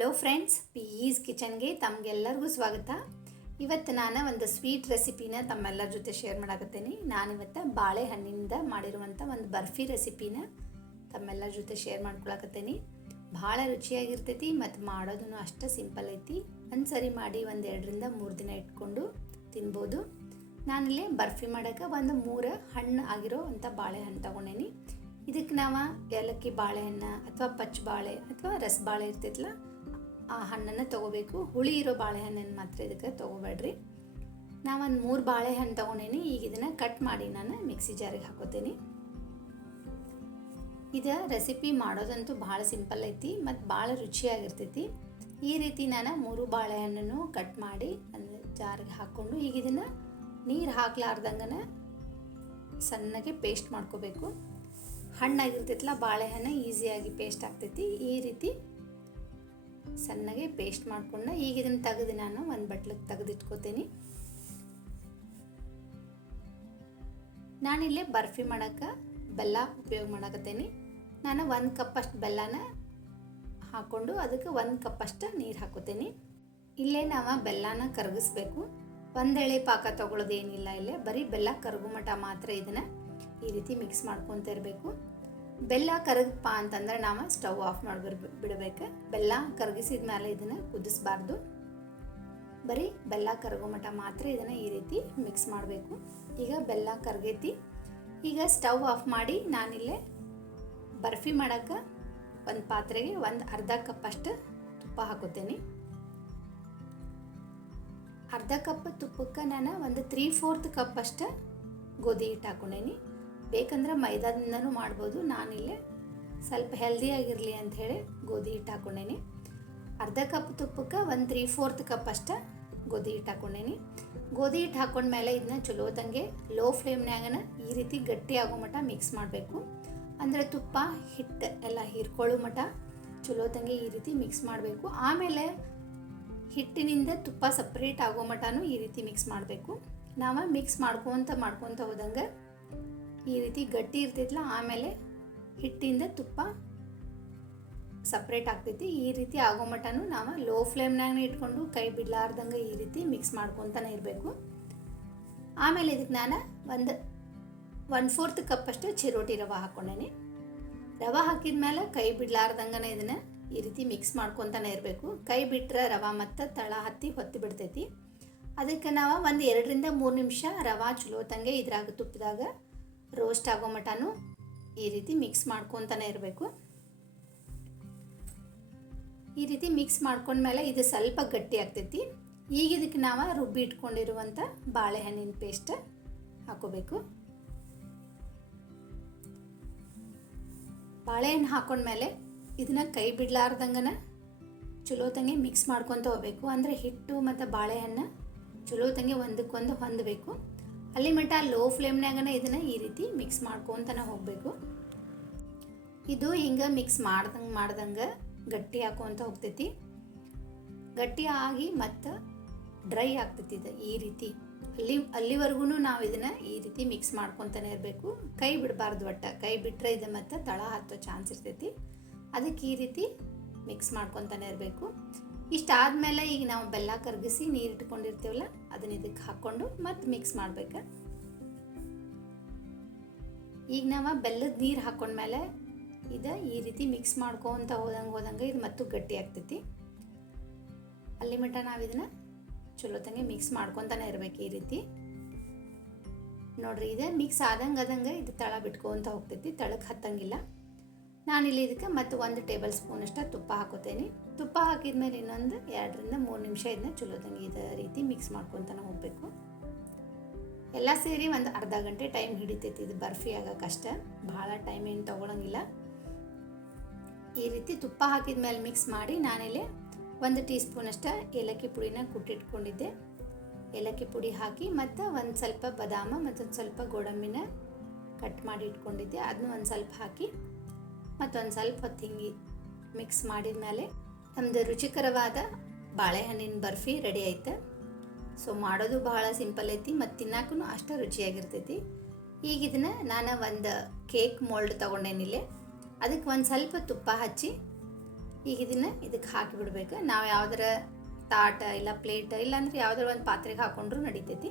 Hello friends, piece ಕಿಚನ್ಗೆ ತಮಗೆಲ್ಲರಿಗೂ ಸ್ವಾಗತ. ಇವತ್ತು ನಾನು ಒಂದು ಸ್ವೀಟ್ ರೆಸಿಪಿನ ತಮ್ಮೆಲ್ಲರ ಜೊತೆ ಶೇರ್ ಮಾಡಾಕತ್ತೀನಿ. ನಾನಿವತ್ತು ಬಾಳೆಹಣ್ಣಿಂದ ಮಾಡಿರುವಂಥ ಒಂದು ಬರ್ಫಿ ರೆಸಿಪಿನ ತಮ್ಮೆಲ್ಲರ ಜೊತೆ ಶೇರ್ ಮಾಡ್ಕೊಳಕತ್ತೀನಿ. ಭಾಳ ರುಚಿಯಾಗಿರ್ತೈತಿ ಮತ್ತು ಮಾಡೋದೂ ಅಷ್ಟು ಸಿಂಪಲ್ ಐತಿ. ಒಂದು ಸರಿ ಮಾಡಿ ಒಂದು 2ರಿಂದ 3 ದಿನ ಇಟ್ಕೊಂಡು ತಿನ್ಬೋದು. ನಾನಿಲ್ಲಿ ಬರ್ಫಿ ಮಾಡೋಕ್ಕೆ ಒಂದು 3 ಹಣ್ಣು ಆಗಿರೋ ಅಂಥ ಬಾಳೆಹಣ್ಣು ತೊಗೊಂಡೇನಿ. ಇದಕ್ಕೆ ನಾವು ಏಲಕ್ಕಿ ಬಾಳೆಹಣ್ಣು ಅಥವಾ ಪಚ್ಚ ಬಾಳೆ ಅಥವಾ ರಸಬಾಳೆ ಇರ್ತೈತಲ್ಲ ಆ ಹಣ್ಣನ್ನು ತೊಗೋಬೇಕು. ಹುಳಿ ಇರೋ ಬಾಳೆಹಣ್ಣನ್ನು ಮಾತ್ರ ಇದಕ್ಕೆ ತೊಗೋಬೇಡ್ರಿ. ನಾವೊಂದು 3 ಬಾಳೆಹಣ್ಣು ತೊಗೊಂಡೇನಿ. ಈಗ ಇದನ್ನು ಕಟ್ ಮಾಡಿ ನಾನು ಮಿಕ್ಸಿ ಜಾರಿಗೆ ಹಾಕೋತೀನಿ. ಇದು ರೆಸಿಪಿ ಮಾಡೋದಂತೂ ಭಾಳ ಸಿಂಪಲ್ ಐತಿ ಮತ್ತು ಭಾಳ ರುಚಿಯಾಗಿರ್ತೈತಿ. ಈ ರೀತಿ ನಾನು 3 ಬಾಳೆಹಣ್ಣನ್ನು ಕಟ್ ಮಾಡಿ ಒಂದು ಜಾರಿಗೆ ಹಾಕ್ಕೊಂಡು ಈಗ ಇದನ್ನು ನೀರು ಹಾಕ್ಲಾರ್ದಂಗೆ ಸಣ್ಣಗೆ ಪೇಸ್ಟ್ ಮಾಡ್ಕೋಬೇಕು. ಹಣ್ಣಾಗಿರ್ತೈತಲ್ಲ ಬಾಳೆಹಣ್ಣು ಈಸಿಯಾಗಿ ಪೇಸ್ಟ್ ಆಗ್ತೈತಿ. ಈ ರೀತಿ ಸಣ್ಣಗೆ ಪೇಸ್ಟ್ ಮಾಡ್ಕೊಂಡು ಈಗ ಇದನ್ನು ತೆಗೆದು ನಾನು ಒಂದು ಬಟ್ಲಿಗೆ ತೆಗೆದಿಟ್ಕೋತೀನಿ. ನಾನಿಲ್ಲೇ ಬರ್ಫಿ ಮಾಡೋಕ್ಕೆ ಬೆಲ್ಲ ಉಪಯೋಗ ಮಾಡಕತ್ತೀನಿ. ನಾನು 1 ಕಪ್ಪಷ್ಟು ಬೆಲ್ಲನ ಹಾಕ್ಕೊಂಡು ಅದಕ್ಕೆ 1 ಕಪ್ಪಷ್ಟು ನೀರು ಹಾಕೋತೀನಿ. ಇಲ್ಲೇ ನಾವು ಬೆಲ್ಲನ ಕರಗಿಸ್ಬೇಕು. ಒಂದೆಳೆ ಪಾಕ ತೊಗೊಳ್ಳೋದೇನಿಲ್ಲ. ಇಲ್ಲೇ ಬರೀ ಬೆಲ್ಲ ಕರಗು ಮಟ ಮಾತ್ರ ಇದನ್ನು ಈ ರೀತಿ ಮಿಕ್ಸ್ ಮಾಡ್ಕೊತ ಇರಬೇಕು. ಬೆಲ್ಲ ಕರಗಪ್ಪ ಅಂತಂದ್ರೆ ನಾವು ಸ್ಟವ್ ಆಫ್ ಬಿಡಬೇಕು. ಬೆಲ್ಲ ಕರಗಿಸಿದ ಮೇಲೆ ಇದನ್ನು ಕುದಿಸ್ಬಾರ್ದು. ಬರೀ ಬೆಲ್ಲ ಕರಗೋ ಮಟ ಮಾತ್ರ ಇದನ್ನು ಈ ರೀತಿ ಮಿಕ್ಸ್ ಮಾಡಬೇಕು. ಈಗ ಬೆಲ್ಲ ಕರಗೈತಿ. ಈಗ ಸ್ಟವ್ ಆಫ್ ಮಾಡಿ ನಾನಿಲ್ಲೇ ಬರ್ಫಿ ಮಾಡೋಕ್ಕೆ ಒಂದು ಪಾತ್ರೆಗೆ ಒಂದು ಅರ್ಧ ಕಪ್ಪಷ್ಟು ತುಪ್ಪ ಹಾಕೋತೀನಿ. ಅರ್ಧ ಕಪ್ ತುಪ್ಪಕ್ಕೆ ನಾನು ಒಂದು 3/4 ಕಪ್ಪಷ್ಟು ಗೋಧಿ ಹಿಟ್ಟು ಹಾಕೊಂಡೇನಿ. ಬೇಕಂದ್ರೆ ಮೈದಾದಿಂದನೂ ಮಾಡ್ಬೋದು. ನಾನಿಲ್ಲೇ ಸ್ವಲ್ಪ ಹೆಲ್ದಿಯಾಗಿರಲಿ ಅಂಥೇಳಿ ಗೋಧಿ ಹಿಟ್ಟು ಹಾಕ್ಕೊಂಡೇನಿ. ಅರ್ಧ ಕಪ್ ತುಪ್ಪಕ್ಕೆ ಒಂದು 3/4 ಕಪ್ಪಷ್ಟು ಗೋಧಿ ಹಿಟ್ಟು ಹಾಕ್ಕೊಂಡೇನಿ. ಗೋಧಿ ಹಿಟ್ಟು ಹಾಕ್ಕೊಂಡ್ಮೇಲೆ ಇದನ್ನ ಚಲೋದಂಗೆ ಲೋ ಫ್ಲೇಮ್ನಾಗನ ಈ ರೀತಿ ಗಟ್ಟಿ ಆಗೋ ಮಟ್ಟ ಮಿಕ್ಸ್ ಮಾಡಬೇಕು. ಅಂದರೆ ತುಪ್ಪ ಹಿಟ್ಟು ಎಲ್ಲ ಹೀರ್ಕೊಳ್ಳೋ ಮಟ್ಟ ಚಲೋದಂಗೆ ಈ ರೀತಿ ಮಿಕ್ಸ್ ಮಾಡಬೇಕು. ಆಮೇಲೆ ಹಿಟ್ಟಿನಿಂದ ತುಪ್ಪ ಸಪ್ರೇಟ್ ಆಗೋ ಮಟ್ಟನೂ ಈ ರೀತಿ ಮಿಕ್ಸ್ ಮಾಡಬೇಕು. ನಾವು ಮಿಕ್ಸ್ ಮಾಡ್ಕೊತ ಹೋದಂಗೆ ಈ ರೀತಿ ಗಟ್ಟಿ ಇರ್ತೈತಲ್ಲ, ಆಮೇಲೆ ಹಿಟ್ಟಿಂದ ತುಪ್ಪ ಸಪ್ರೇಟ್ ಆಗ್ತೈತಿ. ಈ ರೀತಿ ಆಗೋ ಮಟ್ಟನೂ ನಾವು ಲೋ ಫ್ಲೇಮ್ನಾಗನೇ ಇಟ್ಕೊಂಡು ಕೈ ಬಿಡಲಾರ್ದಂಗೆ ಈ ರೀತಿ ಮಿಕ್ಸ್ ಮಾಡ್ಕೊತಾನೆ ಇರಬೇಕು. ಆಮೇಲೆ ಇದಕ್ಕೆ ನಾನು ಒಂದು 1/4 ಕಪ್ಪಷ್ಟು ಚಿರೋಟಿ ರವೆ ಹಾಕ್ಕೊಂಡೇನಿ. ರವೆ ಹಾಕಿದ ಮೇಲೆ ಕೈ ಬಿಡಲಾರ್ದಂಗೆ ಇದನ್ನು ಈ ರೀತಿ ಮಿಕ್ಸ್ ಮಾಡ್ಕೊತಾನೆ ಇರಬೇಕು. ಕೈ ಬಿಟ್ಟರೆ ರವೆ ಮತ್ತು ತಳ ಹತ್ತಿ ಹೊತ್ತಿ ಬಿಡ್ತೈತಿ. ಅದಕ್ಕೆ ನಾವು ಒಂದು 2ರಿಂದ 3 ನಿಮಿಷ ರವೆ ಚಲೋತಂಗೆ ಇದ್ರಾಗ ತುಪ್ಪದಾಗ ರೋಸ್ಟ್ ಆಗೋ ಮಟನೂ ಈ ರೀತಿ ಮಿಕ್ಸ್ ಮಾಡ್ಕೊತಾನೆ ಇರಬೇಕು. ಈ ರೀತಿ ಮಿಕ್ಸ್ ಮಾಡ್ಕೊಂಡ್ಮೇಲೆ ಇದು ಸ್ವಲ್ಪ ಗಟ್ಟಿ ಆಗ್ತೈತಿ. ಈಗ ಇದಕ್ಕೆ ನಾವು ರುಬ್ಬಿ ಇಟ್ಕೊಂಡಿರುವಂಥ ಬಾಳೆಹಣ್ಣಿನ ಪೇಸ್ಟ್ ಹಾಕೋಬೇಕು. ಬಾಳೆಹಣ್ಣು ಹಾಕೊಂಡ್ಮೇಲೆ ಇದನ್ನು ಕೈ ಬಿಡಲಾರ್ದಂಗೆ ಚಲೋತಂಗೆ ಮಿಕ್ಸ್ ಮಾಡ್ಕೊತ ಹೋಗ್ಬೇಕು. ಅಂದರೆ ಹಿಟ್ಟು ಮತ್ತು ಬಾಳೆಹಣ್ಣು ಚಲೋತಂಗೆ ಒಂದಕ್ಕೊಂದು ಹೊಂದಬೇಕು. ಅಲ್ಲಿ ಮಟ್ಟ ಲೋ ಫ್ಲೇಮ್ನಾಗನೇ ಇದನ್ನು ಈ ರೀತಿ ಮಿಕ್ಸ್ ಮಾಡ್ಕೊತಾನೆ ಹೋಗಬೇಕು. ಇದು ಹಿಂಗೆ ಮಿಕ್ಸ್ ಮಾಡ್ದಂಗೆ ಗಟ್ಟಿ ಹಾಕೋಂತ ಹೋಗ್ತೈತಿ. ಗಟ್ಟಿ ಆಗಿ ಮತ್ತು ಡ್ರೈ ಆಗ್ತೈತಿ. ಇದು ಈ ರೀತಿ ಅಲ್ಲಿವರೆಗೂ ನಾವು ಇದನ್ನು ಈ ರೀತಿ ಮಿಕ್ಸ್ ಮಾಡ್ಕೊತಾನೆ ಇರಬೇಕು. ಕೈ ಬಿಡಬಾರ್ದು. ಕೈ ಬಿಟ್ಟರೆ ಇದು ಮತ್ತು ತಳ ಹತ್ತೋ ಚಾನ್ಸ್ ಇರ್ತೈತಿ. ಅದಕ್ಕೆ ಈ ರೀತಿ ಮಿಕ್ಸ್ ಮಾಡ್ಕೊತಾನೆ ಇರಬೇಕು. ಇಷ್ಟಾದಮೇಲೆ ಈಗ ನಾವು ಬೆಲ್ಲ ಕರಗಿಸಿ ನೀರು ಇಟ್ಕೊಂಡಿರ್ತೀವಲ್ಲ ಅದನ್ನ ಇದಕ್ಕೆ ಹಾಕ್ಕೊಂಡು ಮತ್ತು ಮಿಕ್ಸ್ ಮಾಡ್ಬೇಕು. ಈಗ ನಾವು ಬೆಲ್ಲದ ನೀರು ಹಾಕ್ಕೊಂಡ್ಮೇಲೆ ಇದು ಈ ರೀತಿ ಮಿಕ್ಸ್ ಮಾಡ್ಕೊತ ಹೋದಂಗೆ ಇದು ಮತ್ತು ಗಟ್ಟಿ ಆಗ್ತೈತಿ. ಅಲ್ಲಿ ಮಟ್ಟ ನಾವು ಇದನ್ನು ಚಲೋತಂಗೆ ಮಿಕ್ಸ್ ಮಾಡ್ಕೊತಾನೆ ಇರಬೇಕು. ಈ ರೀತಿ ನೋಡ್ರಿ, ಇದು ಮಿಕ್ಸ್ ಆದಂಗೆ ಇದು ತಳ ಬಿಟ್ಕೊತ ಹೋಗ್ತೈತಿ. ತಳಕ್ಕೆ ಹತ್ತಂಗಿಲ್ಲ. ನಾನಿಲ್ಲಿ ಇದಕ್ಕೆ ಮತ್ತು 1 ಟೇಬಲ್ ಸ್ಪೂನಷ್ಟು ತುಪ್ಪ ಹಾಕೋತೇನೆ. ತುಪ್ಪ ಹಾಕಿದ ಮೇಲೆ ಇನ್ನೊಂದು 2ರಿಂದ 3 ನಿಮಿಷ ಇದನ್ನ ಚಲೋದಂಗೆ ಇದೇ ರೀತಿ ಮಿಕ್ಸ್ ಮಾಡ್ಕೊತಾನೆ ಹೋಗಬೇಕು. ಎಲ್ಲ ಸೇರಿ ಒಂದು ಅರ್ಧ ಗಂಟೆ ಟೈಮ್ ಹಿಡಿತೈತಿ. ಇದು ಬರ್ಫಿ ಆಗೋಕ್ಕಷ್ಟೇ, ಭಾಳ ಟೈಮ್ ಏನು ತೊಗೊಳಂಗಿಲ್ಲ. ಈ ರೀತಿ ತುಪ್ಪ ಹಾಕಿದ ಮೇಲೆ ಮಿಕ್ಸ್ ಮಾಡಿ ನಾನಿಲ್ಲಿ 1 ಟೀ ಸ್ಪೂನಷ್ಟು ಏಲಕ್ಕಿ ಪುಡಿನ ಕುಟ್ಟಿಟ್ಕೊಂಡಿದ್ದೆ. ಏಲಕ್ಕಿ ಪುಡಿ ಹಾಕಿ ಮತ್ತು ಒಂದು ಸ್ವಲ್ಪ ಬಾದಾಮ ಮತ್ತು ಒಂದು ಸ್ವಲ್ಪ ಗೋಡಂಬಿನ ಕಟ್ ಮಾಡಿ ಇಟ್ಕೊಂಡಿದ್ದೆ. ಅದನ್ನು ಒಂದು ಸ್ವಲ್ಪ ಹಾಕಿ ಮತ್ತೊಂದು ಸ್ವಲ್ಪ ಹೊತ್ತು ಹಿಂಗೆ ಮಿಕ್ಸ್ ಮಾಡಿದ ಮೇಲೆ ನಮ್ಮದು ರುಚಿಕರವಾದ ಬಾಳೆಹಣ್ಣಿನ ಬರ್ಫಿ ರೆಡಿ ಐತೆ. ಸೊ ಮಾಡೋದು ಭಾಳ ಸಿಂಪಲ್ ಐತಿ ಮತ್ತು ತಿನ್ನಕ್ಕೂ ಅಷ್ಟು ರುಚಿಯಾಗಿರ್ತೈತಿ. ಈಗ ಇದನ್ನು ನಾನು ಒಂದು ಕೇಕ್ ಮೋಲ್ಡ್ ತೊಗೊಂಡೇನಿಲ್ಲೇ. ಅದಕ್ಕೆ ಒಂದು ಸ್ವಲ್ಪ ತುಪ್ಪ ಹಚ್ಚಿ ಈಗ ಇದನ್ನು ಇದಕ್ಕೆ ಹಾಕಿಬಿಡ್ಬೇಕು. ನಾವು ಯಾವ್ದಾರ ತಾಟ ಇಲ್ಲ ಪ್ಲೇಟ್ ಇಲ್ಲಾಂದ್ರೆ ಯಾವ್ದಾರ ಒಂದು ಪಾತ್ರೆಗೆ ಹಾಕೊಂಡ್ರೂ ನಡಿತೈತಿ.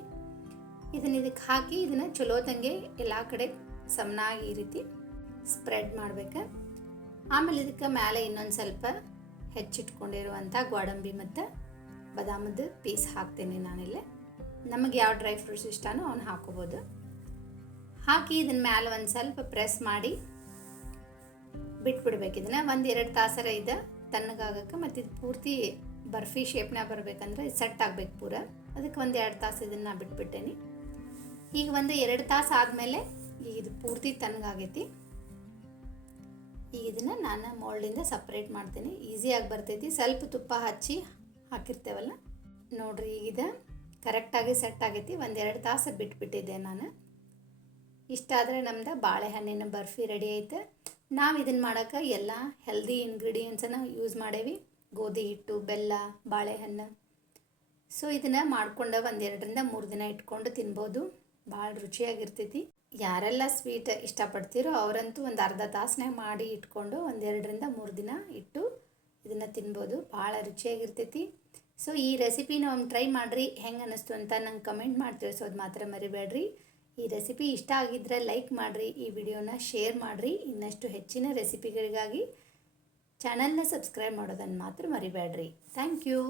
ಇದಕ್ಕೆ ಹಾಕಿ ಇದನ್ನು ಚಲೋದಂಗೆ ಎಲ್ಲ ಕಡೆ ಸಮನಾಗಿ ಈ ರೀತಿ ಸ್ಪ್ರೆಡ್ ಮಾಡ್ಬೇಕು. ಆಮೇಲೆ ಇದಕ್ಕೆ ಮೇಲೆ ಇನ್ನೊಂದು ಸ್ವಲ್ಪ ಹೆಚ್ಚಿಟ್ಕೊಂಡಿರುವಂಥ ಗೋಡಂಬಿ ಮತ್ತು ಬಾದಾಮದ ಪೀಸ್ ಹಾಕ್ತೀನಿ ನಾನಿಲ್ಲಿ. ನಮಗೆ ಯಾವ ಡ್ರೈ ಫ್ರೂಟ್ಸ್ ಇಷ್ಟನೋ ಅವನ್ನ ಹಾಕೋಬೋದು. ಹಾಕಿ ಇದನ್ನ ಮೇಲೆ ಒಂದು ಸ್ವಲ್ಪ ಪ್ರೆಸ್ ಮಾಡಿ ಬಿಟ್ಬಿಡ್ಬೇಕು. ಇದನ್ನು 1-2 ತಾಸರ ಇದು ತಣ್ಣಗಾಗಕ್ಕೆ, ಮತ್ತು ಇದು ಪೂರ್ತಿ ಬರ್ಫಿ ಶೇಪ್ನಾಗ ಬರಬೇಕಂದ್ರೆ ಇದು ಸೆಟ್ ಆಗಬೇಕು ಪೂರ. ಅದಕ್ಕೆ 1-2 ತಾಸು ಇದನ್ನು ಬಿಟ್ಬಿಟ್ಟೇನಿ. ಈಗ 1-2 ತಾಸು ಆದಮೇಲೆ ಈಗ ಇದು ಪೂರ್ತಿ ತಣ್ಣಗಾಗೈತಿ. ಈಗ ಇದನ್ನು ನಾನು ಮೋಲ್ಡಿಂದ ಸಪ್ರೇಟ್ ಮಾಡ್ತೀನಿ. ಈಸಿಯಾಗಿ ಬರ್ತೈತಿ. ಸ್ವಲ್ಪ ತುಪ್ಪ ಹಚ್ಚಿ ಹಾಕಿರ್ತೇವಲ್ಲ ನೋಡ್ರಿ, ಈಗ ಇದು ಕರೆಕ್ಟಾಗಿ ಸೆಟ್ ಆಗೈತಿ. 1-2 ತಾಸು ಬಿಟ್ಬಿಟ್ಟಿದ್ದೆ ನಾನು. ಇಷ್ಟಾದರೆ ನಮ್ದು ಬಾಳೆಹಣ್ಣಿನ ಬರ್ಫಿ ರೆಡಿ ಐತೆ. ನಾವು ಇದನ್ನು ಮಾಡೋಕ್ಕೆ ಎಲ್ಲ ಹೆಲ್ದಿ ಇಂಗ್ರೀಡಿಯೆಂಟ್ಸನ್ನು ಯೂಸ್ ಮಾಡೇವಿ. ಗೋಧಿ ಹಿಟ್ಟು, ಬೆಲ್ಲ, ಬಾಳೆಹಣ್ಣು. ಸೊ ಇದನ್ನು ಮಾಡ್ಕೊಂಡು 1-2-3 ದಿನ ಇಟ್ಕೊಂಡು ತಿನ್ಬೋದು. ಭಾಳ ರುಚಿಯಾಗಿರ್ತೈತಿ. ಯಾರೆಲ್ಲ ಸ್ವೀಟ್ ಇಷ್ಟಪಡ್ತೀರೋ ಅವರಂತೂ ಒಂದು ಅರ್ಧ ತಾಸನ್ಯಾಗ ಮಾಡಿ ಇಟ್ಕೊಂಡು 1-2-3 ದಿನ ಇಟ್ಟು ಇದನ್ನು ತಿನ್ಬೋದು. ಭಾಳ ರುಚಿಯಾಗಿರ್ತೈತಿ. ಸೊ ಈ ರೆಸಿಪಿನ ಒಮ್ಮೆ ಟ್ರೈ ಮಾಡಿರಿ. ಹೆಂಗೆ ಅನ್ನಿಸ್ತು ಅಂತ ನಂಗೆ ಕಮೆಂಟ್ ಮಾಡಿ ತಿಳಿಸೋದು ಮಾತ್ರ ಮರಿಬೇಡ್ರಿ. ಈ ರೆಸಿಪಿ ಇಷ್ಟ ಆಗಿದ್ದರೆ ಲೈಕ್ ಮಾಡಿರಿ, ಈ ವಿಡಿಯೋನ ಶೇರ್ ಮಾಡಿರಿ. ಇನ್ನಷ್ಟು ಹೆಚ್ಚಿನ ರೆಸಿಪಿಗಳಿಗಾಗಿ ಚಾನಲ್ನ ಸಬ್ಸ್ಕ್ರೈಬ್ ಮಾಡೋದನ್ನು ಮಾತ್ರ ಮರಿಬೇಡ್ರಿ. Thank you.